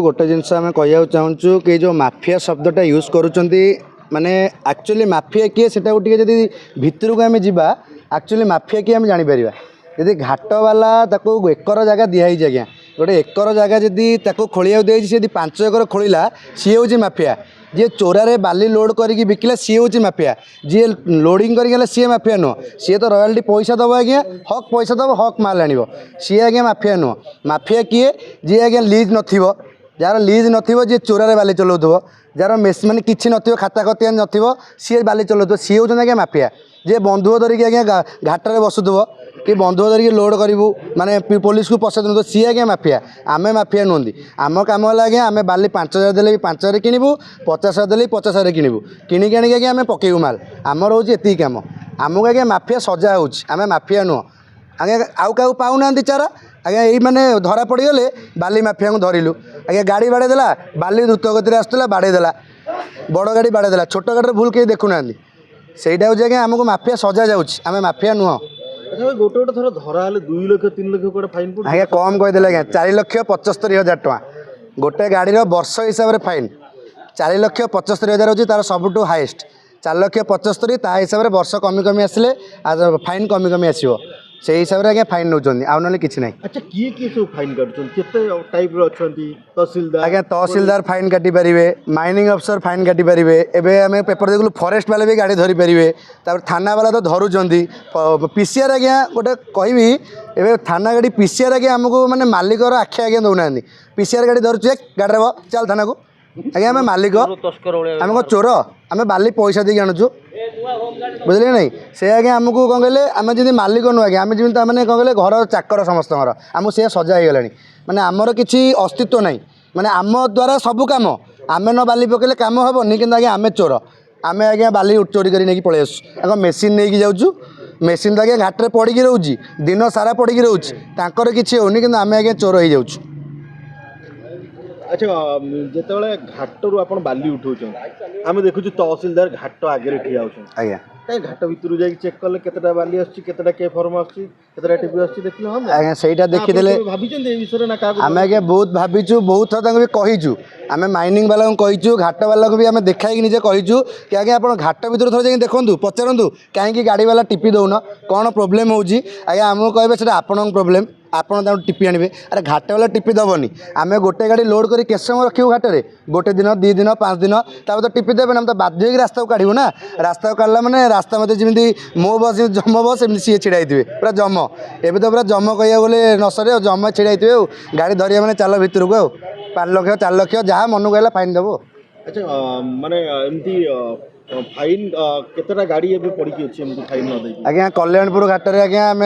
गोटे जिनस आम कह चाहूँ कि जो माफिया शब्दटा यूज करुँच माने एक्चुअली माफिया किए से भितर को आम जा एक्चुअली माफिया किए आम जापर यदि घाट वाला एकर जगह दिखाई आज्ञा गोटे एकर जगह जदि खोलिया दी सी 5 एकर खोला सी हूँ माफिया जी चोरारे बाली लोड करके बिकिला सी हूँ माफिया जी लोडिंग करके सी माफिया नुह सी तो रॉयल्टी पैसा दब आज्ञा हक पैसा दब हक माल आण सी आज्ञा माफिया नुह माफिया किए जी आज्ञा लीज नथिबो जार लीज नथिबो जी चोरारे बाली चलाउथबो जार मेस माने किछि नथिबो खाता खतिया नथिबो सी बाली चलाउथबो सी हूँ आज्ञा माफिया जे बंधुक धरिकी आज्ञा घाटे बसुथबो कि बंधुक धरिकी लोड करूँ माने पुलिस को पशा दूँ सी आज्ञा माफिया आमे माफिया नुहति आम कम है आज्ञा आम बाली 5,000 देले 5,000 किणवु 50,000 देले 50,000 किणवु किणिक आनिक आज्ञा आम पकेबू माल आमर हूँ एति कम आमको आज्ञा माफिया सजा हो आम माफिया नुह आज्ञा आउ क्या पाऊना चारा आज्ञा यही मैंने धरा पड़गले बाली माफिया को धरलु आज्ञा गाड़ी बाड़े देला बाली द्रुत गति आसला बाड़े देला बड़ गाड़ी बाड़े देला छोट गाड़ी भूल कहीं देखुना सहीटा हूँ आज्ञा आमको माफिया सजा जामें माफिया नुह गोटे गोटे थर धरा 2 लाख 3 लाख कोड़ा फाइन पड़ आज्ञा कम कहीदे आज्ञा 4,75,000 टଙ୍କା गोटे गाड़ी वर्ष हिसाब से फाइन 4,75,000 हूँ तार सबुठू हाएस्ट 4,75,000 ता हिसाब से वर्ष कमी कमी आसिले फाइन कमी कमी आसो से हिसाब से आज्ञा फाइन नौ आउ ना कि ना। अच्छा किए किए सब फाइन काटते टाइप तहसीलदार आज्ञा तहसीलदार फाइन काटी पारे माइनिंग अफसर फाइन काटी पारे एवं आम पेपर देखूँ फरेस्ट वाले भी गाड़ी धरी पारे थाना वाला तो धरुंच पीसीआर आज्ञा गोटे कहबी ए थाना गाड़ी पीसीआर आज्ञा आमको माने मालिकर आखि आज्ञा दौना पीसीआर गाड़ी धरुचे गाड़ी चल थाना को आज्ञा आम मालिक आम को चोर आम बाली पैसा देकी आणुचु बुझे नहीं से आज्ञा आमको कौन कहले आम जमी मालिक नुह आज्ञा आम जमी मैंने कौन कहले घर चाकर समस्त आमको सी सजा हो गलानी माने आमर किसी अस्तित्व नहीं माने आम द्वारा सबू कम आम न बाली पकेले कम हेनी कि आज्ञा आम चोर आम आज्ञा बाली चोरी कर पलि आसू मेसीन नहीं जाऊँ मेसीन तो आज्ञा घाटे पड़ी रोचे दिन सारा पड़ी रोचे किसी होनी कि आम आज्ञा चोर हो जाऊँ। अच्छा जिते घाटू आप बाली उठाऊ आम देखु तहसीलदार घाट आगे ठिया आज्ञा कहीं घाट भितर जा चेक कले केतटा बाली आसटा के फर्म आसटा टीपी आस आज्ञा सहीटा देखीदे आम आज्ञा बहुत भाविचु बहुत थर भी कहीचु आम माइनिंग वाला कहीचु घाट वाला भी आम देखाई निजे कहीचु कि आज्ञा आप घाट भितर थोड़ा जाए देखूँ पचारतु कहीं गाड़ी वाला टीपी दौन कौन प्रोब्लेम होगी आज्ञा आमको कहे से आपण प्रोब्लेम आपड़ टीपी आने अरे घाटे वाला टीपी दबनी आम गोटे गाड़ी लोड कर केस समय रखू घाटे गोटे दिन 2 दिन 5 दिन तापर तो टीपी देवे तो बाध्य रास्ता को काढ़ू ना रास्ता को काढ़ला मैंने रास्ता मत जमी मो बस जम बस एम सी छिड़ा पूरा जम एवं तो पूरा जम कह गले नसरे जम छिड़ा गाड़ी धरिया मैंने चल भितर को 5 लाख 4 लाख जहाँ मन को फाइन देव। अच्छा माने एमती फाइन केतटा गाड़ी एबे पड़ी की अछि हमको फाइन न देई आज्ञा कल्याणपुर घाट रे आज्ञा आम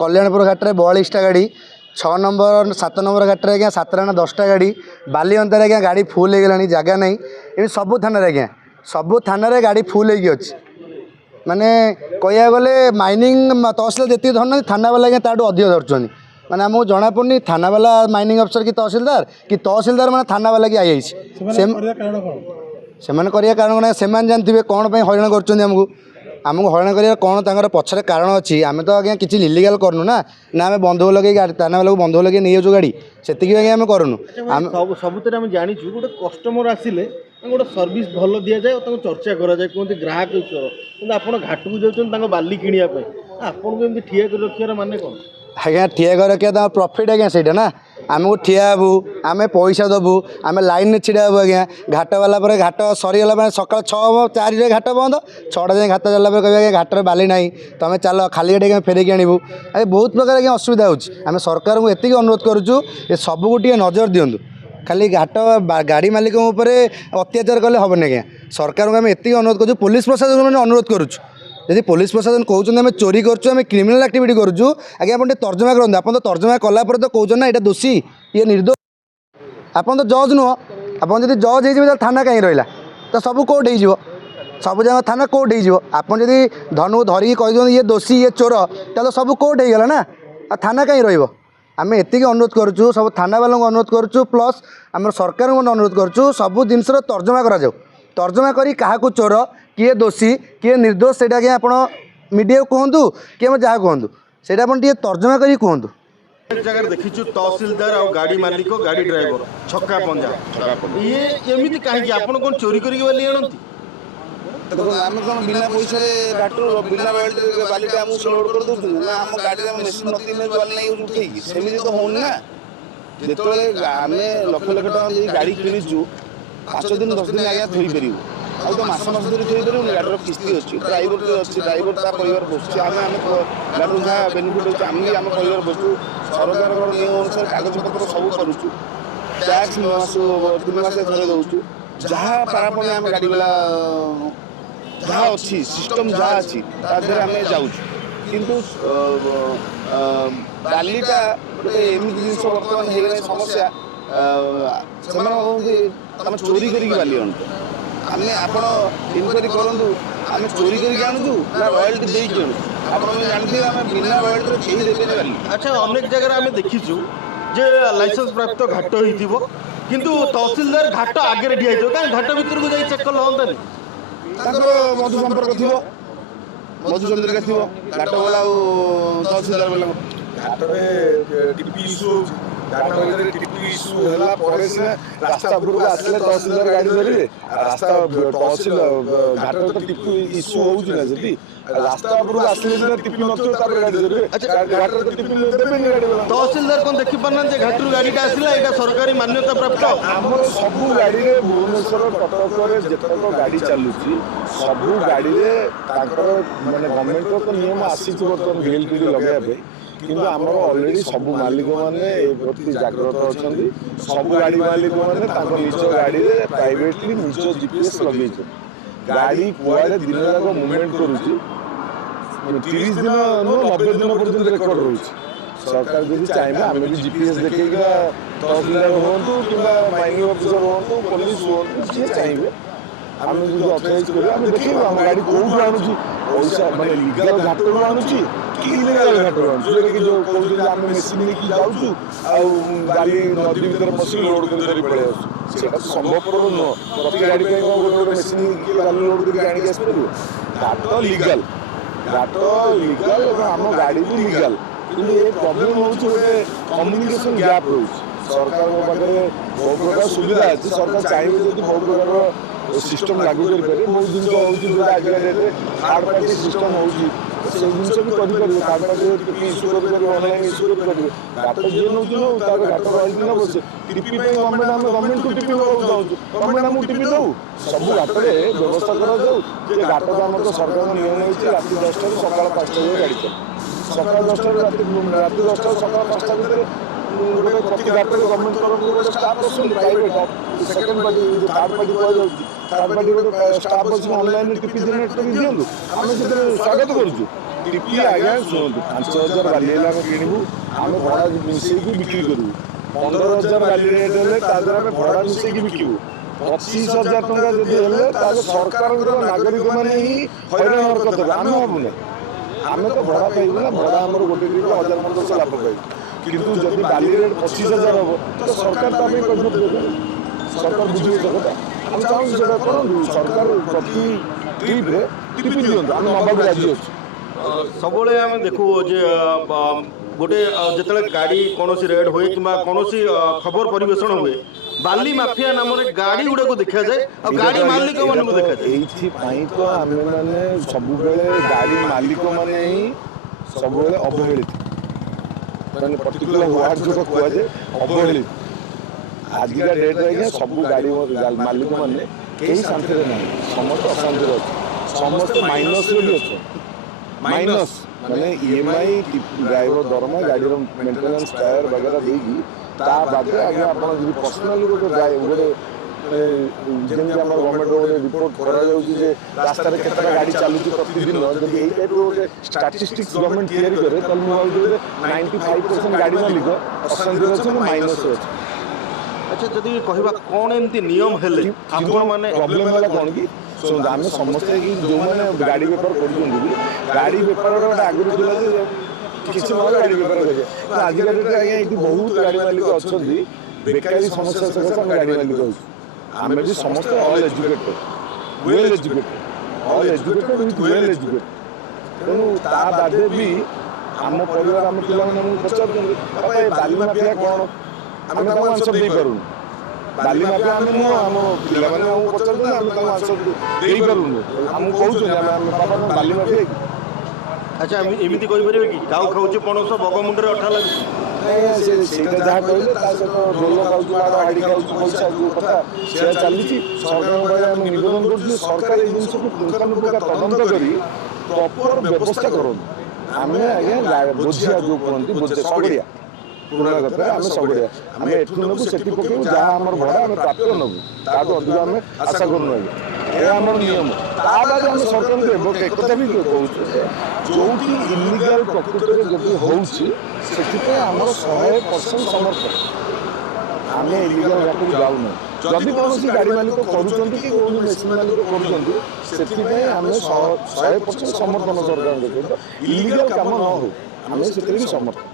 कल्याणपुर घाट रे 42टा गाड़ी 6 नंबर 7 नंबर घाट रे आज्ञा 7 ना 10टा गाड़ी बाली अंतर आज्ञा गाड़ी फुल हो गलानी जगह नहीं ये सब थाना आज्ञा सब थाना गाड़ी फुल हो माने कह गले माइनिंग तहसीलदार जी धरना थाना वाला आज्ञा ताठू अधिक धरछन माने आमको जना पड़नी थाना वाला माइनिंग अफसर कि तहसीलदार माने थाना वाला कि आई से करिया कारण ना से जानते कौन हईराण करमको आमको हईराण कर कौन तर पछरे कारण अच्छी आम तो आज्ञा किसी इलीगल करूँ ना आम बंधुक लगे गाड़ी थाना वाला बंधुक लगे नहीं जाऊँ गाड़ी से आज्ञा आम करूँ सबुत जाचु गोटे कस्टमर आसिले गोटे सर्विस भल दि जाए चर्चा कराए कहते ग्राहक चोर आप घाट को जाऊँ बाली किणापी आपको एमती ठिया कर रखार माने कौन आज्ञा ठिया कर रखा प्रॉफिट आज्ञा से ना आमको ठिया हबू आम पैसा दबू आम लाइन में छिड़ा हबू आज्ञा घाट वाला पर घाट सरीगला मैंने सका 6 घाट बंद 6टा जाए घाट चलला कह घाटर बाली ना तुम चल खाली गाड़ी फेरिक आणबू अरे बहुत प्रकार आज्ञा असुविधा होम सरकार को एति अनुरोध करुँ ये सब गोटे नजर दिंतु खाली घाट गाड़ी मालिक अत्याचार कले हेनी आज्ञा सरकार को आम एति अनुरोध करूँ पुलिस प्रशासन मैंने अनुरोध करुँ यदि पुलिस प्रशासन कहते आम चोरी करें क्रिमिनाल एक्टिविटी करूँ आज्ञा आप तर्जमा करूँ आप तो तर्जमा कलापर तो कहते ना यहाँ दोषी ये निर्दोष आप तो जज नुह आप जज हो थाना कहीं रहा तो सब कोर्ट हो सब जगह थाना कोर्ट हो आपड़ी धनु धरिकी कह ये दोषी ये चोर तो सब कोर्ट हो गला ना थाना कहीं रमें एति अनुरोध करुँ सब थाना वालों अनुरोध करुँ प्लस आम सरकार को अनुरोध करुँ सब जिनस तर्जमा करा तर्जमा करी क्या चोर किए दोषी किए निर्दोष से आप मीडिया को कहतु कि जहाँ कहतु से तर्जमा करी कहतु एक जगह देखीचु तहसीलदार और गाड़ी मालिक गाड़ी ड्राइवर छक्का पंजा ये एमती कहीं आपण कौन चोरी करके बाली आनती देखो आम कौन बिना पैसा घाटू बिना बालिटा आमको लोड कर दूँ ना आम गाड़ी मेसीन नथी बाली नहीं उठे सेमती तो हो ना जो आम लक्ष लक्ष टाँग गाड़ी किणुचु 5 दिन 10 दिन आगे थोई पारू ଆଉ ତ ମାସ ଧରି ଥୋଇ ପାରିବୁନି ଗାଡ଼ିର କିସ୍ତି ଅଛି ଡ୍ରାଇଭର ଅଛି ଡ୍ରାଇଭର ତା ପରିବାର ବସୁଛି ଆମେ ଗାଡ଼ିରୁ ଯାହା ବେନିଫିଟ୍ ହେଉଛି ଆମେ ବି ଆମ ପରିବାର ବସୁଛୁ ସରକାରଙ୍କର ନିୟମ ଅନୁସାରେ କାଗଜପତ୍ର ସବୁ କରୁଛୁ ଟ୍ୟାକ୍ସ ମାସ 3 ମାସରେ ଥରେ ଦେଉଛୁ ଯାହା ପାରାପଣେ ଆମେ ଗାଡ଼ିବାଲା ଯାହା ଅଛି ସିଷ୍ଟମ୍ ଯାହା ଅଛି ତା ଦେହରେ ଆମେ ଯାଉଛୁ କିନ୍ତୁ ବାଲିଟା ଗୋଟେ ଏମିତି ଜିନିଷ ବର୍ତ୍ତମାନ ହେଇଗଲାଣି ସମସ୍ୟା ସେମାନେ କହନ୍ତି ଆମେ ଚୋରି କରିକି ବାଲି ଆଣୁଛୁ आम आप इनक्वारी करूँ आम चोरी करके आणुचु ना रॉयल्टी देकी आणुचु आप जानते आम बिना रॉयल्टी कहीं देवे बाली अच्छा अनेक जगह आम देखीचु जे लाइसेंस प्राप्त घाट हो किंतु तहसीलदार घाट आगे ठिया कहीं घाट भीतर को चेक कल हंतानी मधु संपर्क थी मधु चंद्रिका थी घाट वाला तहसीलदार वाला घाट टीपी इश्यू घाट टीपी इश्यू है सीना रास्ता उपरको आसले तहसीलदार गाड़ी धरिए रास्ता तहसील घाट तो टीपी इश्यू होना जी रास्ता उपरको आसले सीना टीपी नथो गाड़ी धरिए घाट तो टीपी देवे गाड़ी तहसीलदार कौन देखी पारना घाट गाड़ीटा आसला यहाँ सरकारी मान्यता प्राप्त आम सबू गाड़ी भुवनेश्वर कटक जितक गाड़ी चलुची सबू गाड़ी माने गवर्नमेंट तो नियम आसी बर्तमान VLTD लगे किंतु आमर ऑलरेडी सबू मालिक मैंने प्रति जागृत अच्छा सबू गाड़ी मालिक मैंने निज गाड़ी प्राइवेटली निज GPS लगे गाड़ी कुआड़े दिन जाक मुवमेंट करुच्ची 30 दिन नु 90 दिन पर्यटन रेकर्ड रोचे सरकार जब चाहिए आम भी GPS देखा तहसीलदार हूँ कि माइनिंग ऑफिसर हूँ पुलिस हूँ जी चाहिए आम जो अथराइज करें देखो आम गाड़ी कौटू आणुची पैसा माने लीगल घाट आणुची कि इलीगल घाट आणुची जो कहते आम मेसीन लेकिन जाऊँ गाड़ी नदी भर पशिक लोड कर पड़े आसा संभवपर नुह प्रति गाड़ी गोटे गोटे मेसीन गाड़ी लोड करके आनिक आसपर घाट लीगल आम गाड़ी भी लीगल कि ये प्रॉब्लम हूँ गोटे कम्युनिकेशन गैप रोच सरकार पाखे बहुत प्रकार सुविधा अच्छे सरकार चाहिए जब बहुत प्रकार सिस्टम लागू करें बहुत जिन हो आगे डेट्रे थर्ड पार्टी सिस्टम हो जिन भी करेंगे थर्ड पार्टी इश्यू करेंगे ऑनलाइन इश्यू करेंगे घाट जी नौ घाट रही न बसे टीपी गवर्नमेंट आम गवर्नमेंट को टीपी देवाक चाहूँ गवर्नमेंट आमको टीपी दो सब घाट में व्यवस्था कर घाट तो आम तो सरकार नियम हो राति 10 टा सका 5 टा गाड़ी चल सका 10 टा राति 10 टा सका 5 टा भितर गोटे प्रति घाट गवर्नमेंट तरफ गोटे स्टाफ आस private second party third party कह थर्ड पार्टी गोटे स्टाफ अच्छे ऑनलाइन टीपी जनरेट कर दिखाँ आम से स्वागत करुँ टीपी आज्ञा शुणु 5000 बाली आम किणु आम भड़ा मिसेक बिक्री करूँ 15000 बाली रेट है आम भड़ा मिसेक बिकू 25,000 टଙ୍କା ଯଦି ହେଲେ ତାହେଲେ ସରକାରଙ୍କର ନାଗରିକ ମାନେ ହିଁ ହଇରାଣ ହରକତ ହେବେ ଆମେ ହେବୁନି ଆମେ ତ ଭଡ଼ା ପାଇବୁ ନା ଭଡ଼ା ଆମର ଗୋଟେ ଦିନରେ 1500 ଲାଭ ପାଇବୁ କିନ୍ତୁ ଯଦି ବାଲି ରେଟ୍ 25,000 ହେବ ତ ସରକାର ତା ପାଇଁ କରିବ ସରକାର ବୁଝିବେ ସେ କଥା ଆମେ ଚାହୁଁଛୁ ସେଟା କରନ୍ତୁ ସରକାର ପ୍ରତି ଟ୍ରିପ୍ରେ ଟିପି ଦିଅନ୍ତୁ ଆମେ ନେବାକୁ ରାଜି ଅଛୁ सबले आम देखु जे गोटे जिते गाड़ी कौन रेड हुए कि कौन खबर परिवेषण हुए बाली माफिया नाम गाड़ी गुड़ा को देखा जाए और गाड़ी मालिक मान को देखा जाए ये तो आम मैंने सब गाड़ी मालिक मैंने ही सब अवहेलित मैंने पर्टिकुलर वार्ड जो कहुए अवहेलित आजिका डेट आज्ञा सब गाड़ी मालिक मैंने कहीं शांति ना समस्त अशांति अच्छे समस्त माइनस भी अच्छे माइनस माने EMI ड्राइवर दरमा गाड़ी मेंटेनेंस टायर वगैरह देगी ता बादे आगे आपण जि पर्सनली गोटे गोटे जेमि हमर गवर्नमेंट गोटे रिपोर्ट करा जाउची जे रास्ता रे केतरा गाड़ी चालुची प्रतिदिन जदि एई टाइप गोटे स्टैटिस्टिक्स गवर्नमेंट तैयारी करे तल मु भाबुची 95% गाड़ी मालिक अशांति अछि माइनस अछि अच्छा जदि कहबा कोन एमती नियम हेले आपण माने प्रॉब्लम वाला कोन की आम समस्ते कि जो मैंने गाड़ी बेपार कर गाड़ी बेपार गोटे आगुरी था किसी गाड़ी बेपार करेंगे आजिका डेट आज्ञा ये बहुत गाड़ी मालिक अच्छा बेकारी समस्या सकाशे आम गाड़ी मालिक आम भी समस्त all educated well educated all educated with well educated तेणु ता बादे भी ଆମ ପରିବାର ଆମ ପିଲାମାନେ ଆମକୁ ପଚାରୁଛନ୍ତି ବାପା ଏ ବାଲି ମାଫିଆ କ'ଣ ଆମେ ତାଙ୍କୁ ଆନ୍ସର ଦେଇପାରୁନୁ। ବାଲି ମାଫିଆ ଆମେ ନୁହଁ, ଆମ ପିଲାମାନେ ଆମକୁ ପଚାରୁଛନ୍ତି ଆମେ ତାଙ୍କୁ ଆନ୍ସର ଦେଇପାରୁନୁ। ଆମକୁ କହୁଛନ୍ତି ଆମେ ବାପା କ'ଣ ବାଲି ମାଫିଆ କି? ଆଚ୍ଛା ଏମିତି କହିପାରିବେ କି କାଉ ଖାଉଛି ପଣସ ବଗ ମୁଣ୍ଡରେ ଅଠା ଲାଗୁଛି? ସେଇଟା ଯାହା କହିଲେ ତା ସହିତ ଢୋଲ ଖାଉଛି ହାଡ଼ି ଖାଉଛି ପଇସା ଯୋଉ କଥା ସେୟା ଚାଲିଛି। ସରକାରଙ୍କ ପାଖରେ ଆମେ ନିବେଦନ କରୁଛୁ ସରକାର ଏଇ ଜିନିଷକୁ ପୁଙ୍ଖାନୁପୁଙ୍ଖା ତଦନ୍ତ କରି ପ୍ରପର ବ୍ୟବସ୍ଥା କରନ୍ତୁ। ଆମେ ଆଜ୍ଞା ବୋଝିଆ ଯୋଉ କୁହନ୍ତି ଶଗଡ଼ିଆ ପୁରୁଣା କଥାରେ ଆମେ ଶଗଡ଼ିଆ ଆମେ ଏଠୁ ନେବୁ ସେଠି ପକେଇବୁ ଯାହା ଆମର ଭଡ଼ା ଆମେ ପ୍ରାପ୍ୟ ନେବୁ ତାଠୁ ଅଧିକ ଆମେ ଆଶା କରୁନୁ ଆଜ୍ଞା। ଏହା ଆମର ନିୟମ। ତା ବାଦେ ଆମେ ସରକାରଙ୍କୁ ଏକଥା ବି କହୁଛୁ ଯୋଉଠି ଇଲିଗାଲ ପ୍ରକୃତିରେ ଯଦି ହେଉଛି ସେଥିପାଇଁ ଆମର 100% ସମର୍ଥନ। ଆମେ ଇଲିଗାଲ ଘାଟକୁ ଯାଉନୁ। ଯଦି କୌଣସି ଗାଡ଼ି ମାଲିକ କରୁଛନ୍ତି କି କୌଣସି ମେସିନ୍ ମାଲିକ କରୁଛନ୍ତି ସେଥିପାଇଁ ଆମେ 100% ସମର୍ଥନ ସରକାରଙ୍କ ସହିତ। ଇଲିଗାଲ କାମ ନ ହଉ ଆମେ ସେଥିରେ ବି ସମର୍ଥନ।